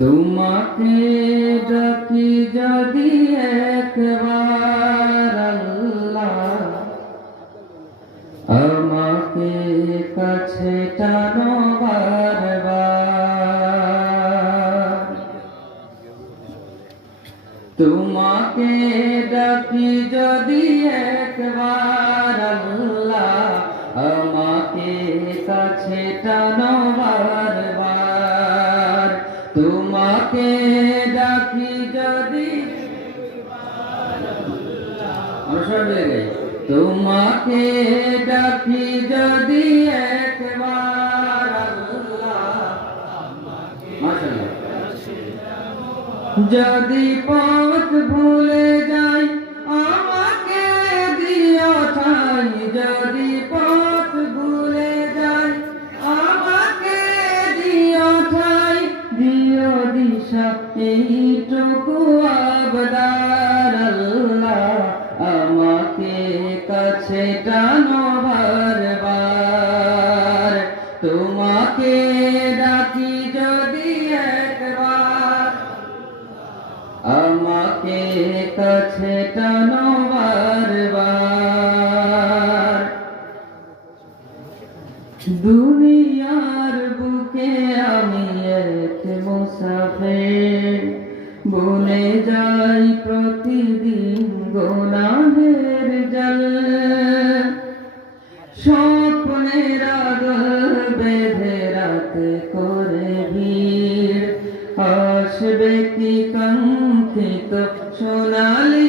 তোমাকে ডাকি যদি একবার আল্লাহ, আমাকে কাছে টানো বারবার। তোমাকে ডাকি যদি একবার আল্লাহ, আমাকে কাছে টানো বারবার। তোমাকে ডাকি যদি তোমাকে ডাকি যদি একবার আল্লাহ, যদি পথ ভুলে যাই আমাকে দিও ঠাই। যদি পথ ভুলে যাই আমাকে দিও ঠাই। দিও দিশা এইটুকু আবদার আল্লাহ, আমাকে কাছে টানো বারবার। তোমাকে ডাকি যদি একবার, আমাকে কাছে টানো বারবার। দুনিয়ার বুকে আমি এক মুসাফির, বনে যাই প্রতিদিন গুনাহের জল। স্বপ্নের আদল বেঁধে রাত করে ভিড়, আসবে কি কাঙ্ক্ষিত সোনালি